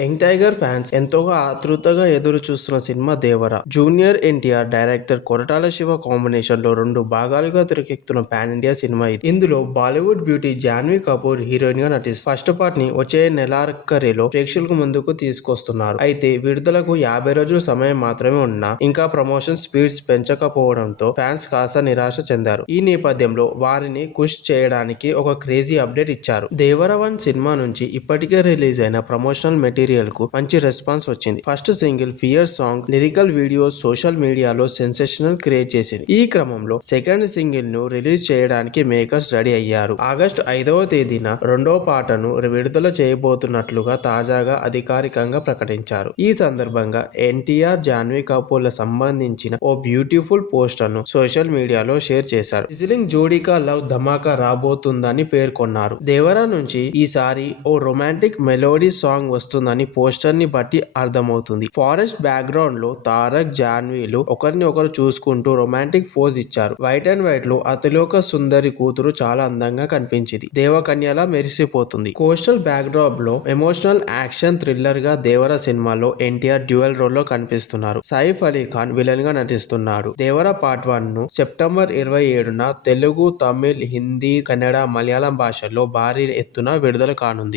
Young tiger fans ఎంతోగా ఆతృతగా ఎదురు చూస్తున్న cinema Devara. Junior NTR, director Koratala Siva combination లో 2 భాగాలుగా తెరకెక్కుతున్న పాన్ ఇండియా సినిమా ఇది. ఇందులో Bollywood beauty Janhvi Kapoor heroine గా నటిస్తుంది. ఫస్ట్ పార్ట్ ని వచ్చే నెలాఖరులో ప్రేక్షకుల ముందుకు తీసుకొస్తున్నారు. అయితే విడుదలకు 50 రోజుల సమయం మాత్రమే ఉన్నా ఇంకా ప్రమోషన్ స్పీడ్స్ పెంచకపోవడంతో ఫ్యాన్స్ కాస్త నిరాశ చెందారు. ఈ నేపథ్యంలో వారిని ఖుష్ చేయడానికి ఒక క్రేజీ అప్డేట్ ఇచ్చారు. దేవర 1 సినిమా నుంచి ఇప్పటికే రిలీజ్ అయిన ప్రమోషనల్ మెటీరియల్ కు మంచి రెస్పాన్స్ వచ్చింది. First single fear song lyrical video social మీడియాలో సెన్సేషనల్ క్రియేట్ చేసింది. ఈ క్రమంలో సెకండ్ సింగిల్ ను రిలీజ్ చేయడానికి మేకర్స్ రెడీ అయ్యారు. ఆగస్టు 5వ తేదీన రెండో పాటను విడుదల చేయబోతున్నట్లుగా తాజాగా అధికారికంగా ప్రకటించారు. ఈ సందర్భంగా ఎన్టీఆర్, జాన్వీ కపూర్ల సంబంధించిన ఓ బ్యూటిఫుల్ పోస్టర్ ను సోషల్ మీడియాలో షేర్ చేశారు. సిజిలింగ్ జోడీకా లవ్ ధమాకా రాబోతుందని పేర్కొన్నారు. దేవరా నుంచి ఈసారి ఓ రొమాంటిక్ మెలోడీ సాంగ్ వస్తుందని పోస్టర్ ని బట్టి అర్థమవుతుంది. ఫారెస్ట్ బ్యాక్గ్రౌండ్ లో తారక్, జాన్వీలు ఒకరిని ఒకరు చూసుకుంటూ రొమాంటిక్ పోజ్ ఇచ్చారు. వైట్ అండ్ వైట్ లో అతిలోక సుందరి కూతురు చాలా అందంగా కనిపించింది. దేవకన్యలా మెరిసిపోతుంది. కోస్టల్ బ్యాక్ డ్రాప్ లో ఎమోషనల్ యాక్షన్ థ్రిల్లర్ గా దేవర సినిమాలో ఎన్టీఆర్ డ్యూయల్ రోల్ లో కనిపిస్తున్నారు. సైఫ్ అలీ ఖాన్ విలన్ గా నటిస్తున్నాడు. దేవర పార్ట్ 1 ను సెప్టెంబర్ 27న తెలుగు, తమిళ్, హిందీ, కన్నడ, మలయాళం భాషల్లో భారీ ఎత్తున విడుదల కానుంది.